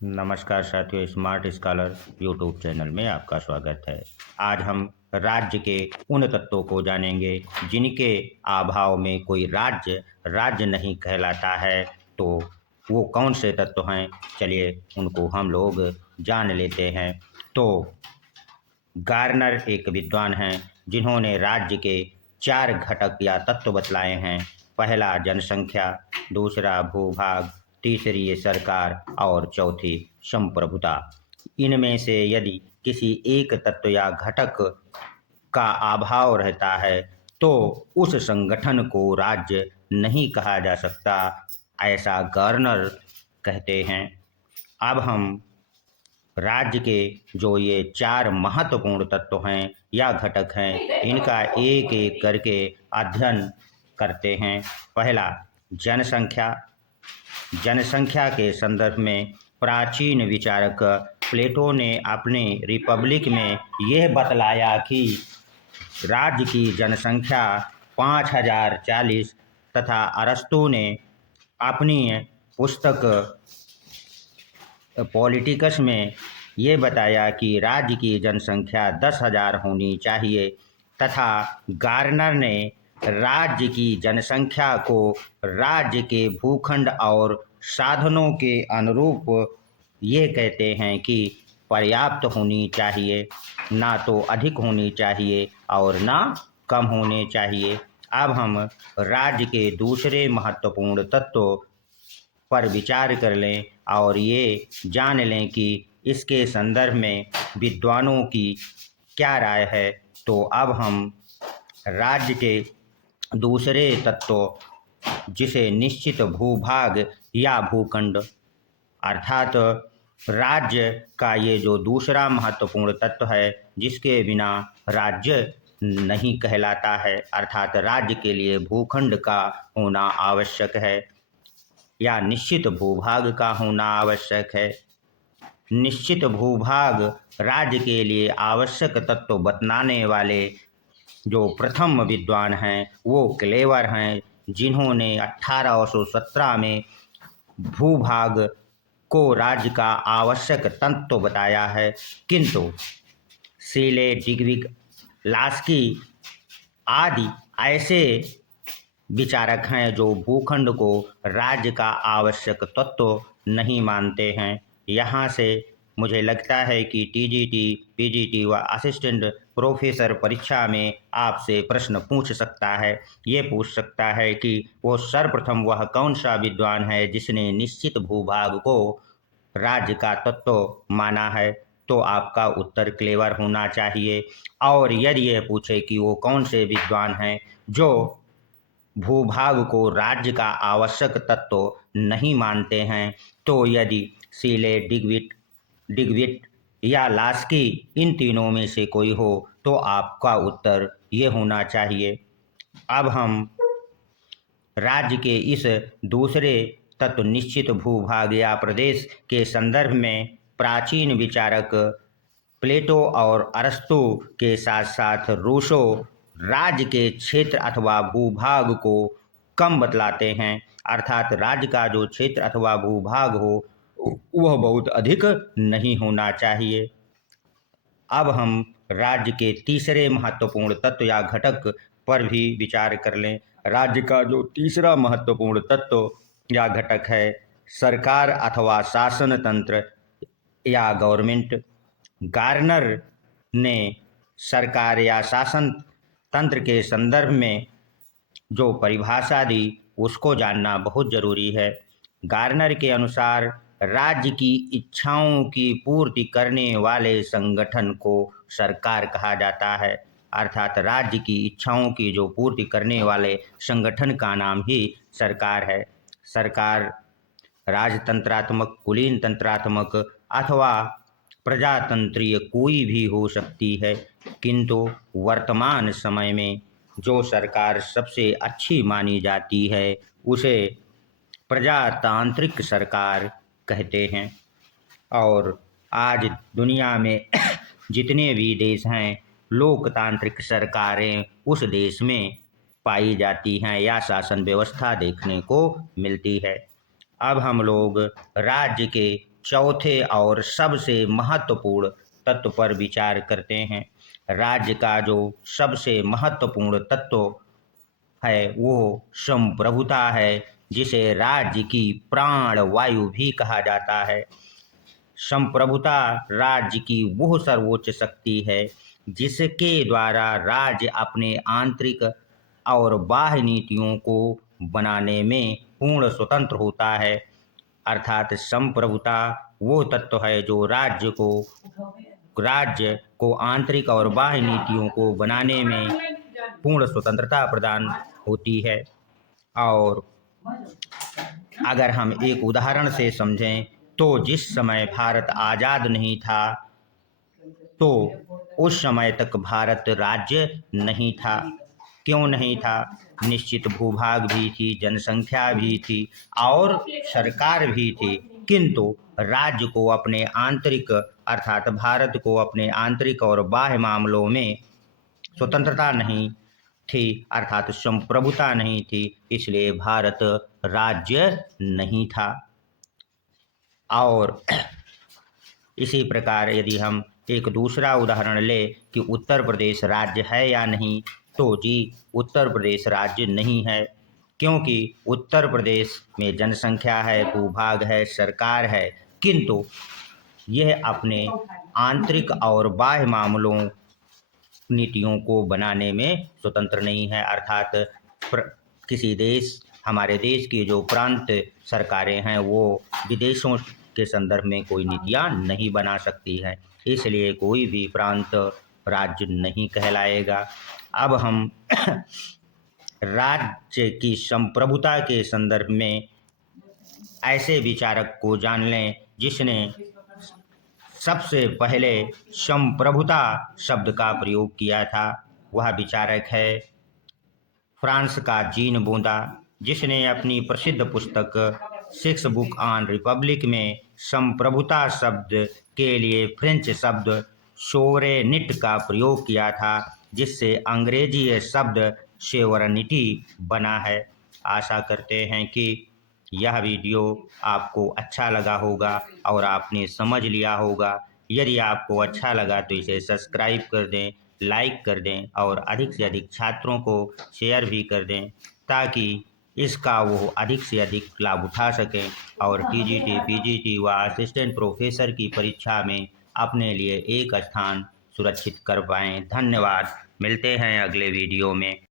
नमस्कार साथियों, smart scholar YouTube channel में आपका स्वागत है। आज हम राज्य के उन तत्वों को जानेंगे जिनके अभाव में कोई राज्य राज्य नहीं कहलाता है। तो वो कौन से तत्व हैं, चलिए उनको हम लोग जान लेते हैं। तो गार्नर एक विद्वान हैं जिन्होंने राज्य के 4 घटक या तत्व बतलाए हैं। पहला जनसंख्या, दूसरा भूभाग, तीसरी सरकार और चौथी संप्रभुता। इनमें से यदि किसी एक तत्व या घटक का अभाव रहता है तो उस संगठन को राज्य नहीं कहा जा सकता, ऐसा गार्नर कहते हैं। अब हम राज्य के जो ये 4 महत्वपूर्ण तत्व हैं या घटक हैं, इनका एक एक करके अध्ययन करते हैं। पहला, जनसंख्या। जनसंख्या के संदर्भ में प्राचीन विचारक प्लेटो ने अपने रिपब्लिक में यह बतलाया कि राज्य की जनसंख्या 5040 तथा अरस्तु ने अपनी पुस्तक पॉलिटिकस में ये बताया कि राज्य की जनसंख्या 10,000 होनी चाहिए तथा गार्नर ने राज्य की जनसंख्या को राज्य के भूखंड और साधनों के अनुरूप ये कहते हैं कि पर्याप्त होनी चाहिए, ना तो अधिक होनी चाहिए और ना कम होने चाहिए। अब हम राज्य के दूसरे महत्वपूर्ण तत्व पर विचार कर लें और ये जान लें कि इसके संदर्भ में विद्वानों की क्या राय है। तो अब हम राज्य के दूसरे तत्व, जिसे निश्चित भूभाग या भूखंड अर्थात राज्य का ये जो दूसरा महत्वपूर्ण तत्व है जिसके बिना राज्य नहीं कहलाता है, अर्थात राज्य के लिए भूखंड का होना आवश्यक है या निश्चित भूभाग का होना आवश्यक है। निश्चित भूभाग राज्य के लिए आवश्यक तत्व बतलाने वाले जो प्रथम विद्वान हैं वो क्लेवर हैं, जिन्होंने 1817 में भूभाग को राज्य का आवश्यक तत्व बताया है। किंतु सीले, डिग्विक, लास्की आदि ऐसे विचारक हैं जो भूखंड को राज्य का आवश्यक तत्व नहीं मानते हैं। यहाँ से मुझे लगता है कि टीजीटी, पीजीटी व असिस्टेंट प्रोफेसर परीक्षा में आपसे प्रश्न पूछ सकता है। ये पूछ सकता है कि वो सर्वप्रथम वह कौन सा विद्वान है जिसने निश्चित भूभाग को राज्य का तत्व माना है। तो आपका उत्तर क्लेवर होना चाहिए। और यदि ये पूछे कि वो कौन से विद्वान हैं जो भूभाग को राज्य का आवश्यक तत्व नहीं मानते हैं, तो यदि सीले, डिग्विट या लास्की इन तीनों में से कोई हो तो आपका उत्तर ये होना चाहिए। अब हम राज्य के इस दूसरे तत्व निश्चित भूभाग या प्रदेश के संदर्भ में प्राचीन विचारक प्लेटो और अरस्तु के साथ साथ रूसो राज्य के क्षेत्र अथवा भूभाग को कम बतलाते हैं, अर्थात राज्य का जो क्षेत्र अथवा भूभाग हो वह बहुत अधिक नहीं होना चाहिए। अब हम राज्य के तीसरे महत्वपूर्ण तत्व या घटक पर भी विचार कर लें। राज्य का जो तीसरा महत्वपूर्ण तत्व या घटक है सरकार अथवा शासन तंत्र या गवर्नमेंट। गार्नर ने सरकार या शासन तंत्र के संदर्भ में जो परिभाषा दी उसको जानना बहुत जरूरी है। गार्नर के अनुसार राज्य की इच्छाओं की पूर्ति करने वाले संगठन को सरकार कहा जाता है, अर्थात राज्य की इच्छाओं की जो पूर्ति करने वाले संगठन का नाम ही सरकार है। सरकार राजतंत्रात्मक, कुलीन तंत्रात्मक अथवा प्रजातंत्रीय कोई भी हो सकती है, किंतु वर्तमान समय में जो सरकार सबसे अच्छी मानी जाती है उसे प्रजातांत्रिक सरकार कहते हैं। और आज दुनिया में जितने भी देश हैं लोकतांत्रिक सरकारें उस देश में पाई जाती हैं या शासन व्यवस्था देखने को मिलती है। अब हम लोग राज्य के चौथे और सबसे महत्वपूर्ण तत्व पर विचार करते हैं। राज्य का जो सबसे महत्वपूर्ण तत्व है वो संप्रभुता है, जिसे राज्य की प्राण वायु भी कहा जाता है। संप्रभुता राज्य की वह सर्वोच्च शक्ति है जिसके द्वारा राज्य अपने आंतरिक और बाह्य नीतियों को बनाने में पूर्ण स्वतंत्र होता है। अर्थात संप्रभुता वो तत्व है जो राज्य को आंतरिक और बाह्य नीतियों को बनाने में पूर्ण स्वतंत्रता प्रदान होती है। और अगर हम एक उदाहरण से समझें तो जिस समय भारत आज़ाद नहीं था तो उस समय तक भारत राज्य नहीं था। क्यों नहीं था? निश्चित भूभाग भी थी, जनसंख्या भी थी और सरकार भी थी, किंतु राज्य को अपने आंतरिक अर्थात भारत को अपने आंतरिक और बाह्य मामलों में स्वतंत्रता नहीं थी, अर्थात संप्रभुता नहीं थी, इसलिए भारत राज्य नहीं था। और इसी प्रकार यदि हम एक दूसरा उदाहरण लें कि उत्तर प्रदेश राज्य है या नहीं, तो जी उत्तर प्रदेश राज्य नहीं है, क्योंकि उत्तर प्रदेश में जनसंख्या है, भूभाग है, सरकार है, किंतु यह अपने आंतरिक और बाह्य मामलों नीतियों को बनाने में स्वतंत्र नहीं है। अर्थात किसी देश हमारे देश की जो प्रांत सरकारें हैं वो विदेशों के संदर्भ में कोई नीतियाँ नहीं बना सकती हैं, इसलिए कोई भी प्रांत राज्य नहीं कहलाएगा। अब हम राज्य की संप्रभुता के संदर्भ में ऐसे विचारक को जान लें जिसने सबसे पहले संप्रभुता शब्द का प्रयोग किया था। वह विचारक है फ्रांस का जीन बोंदा, जिसने अपनी प्रसिद्ध पुस्तक 6 बुक ऑन रिपब्लिक में संप्रभुता शब्द के लिए फ्रेंच शब्द सोवरेनिट का प्रयोग किया था, जिससे अंग्रेजी ये शब्द सेवरनिटी बना है। आशा करते हैं कि यह वीडियो आपको अच्छा लगा होगा और आपने समझ लिया होगा। यदि आपको अच्छा लगा तो इसे सब्सक्राइब कर दें, लाइक कर दें और अधिक से अधिक छात्रों को शेयर भी कर दें, ताकि इसका वो अधिक से अधिक लाभ उठा सकें और टीजीटी, पीजीटी व असिस्टेंट प्रोफेसर की परीक्षा में अपने लिए एक स्थान सुरक्षित कर पाएँ। धन्यवाद। मिलते हैं अगले वीडियो में।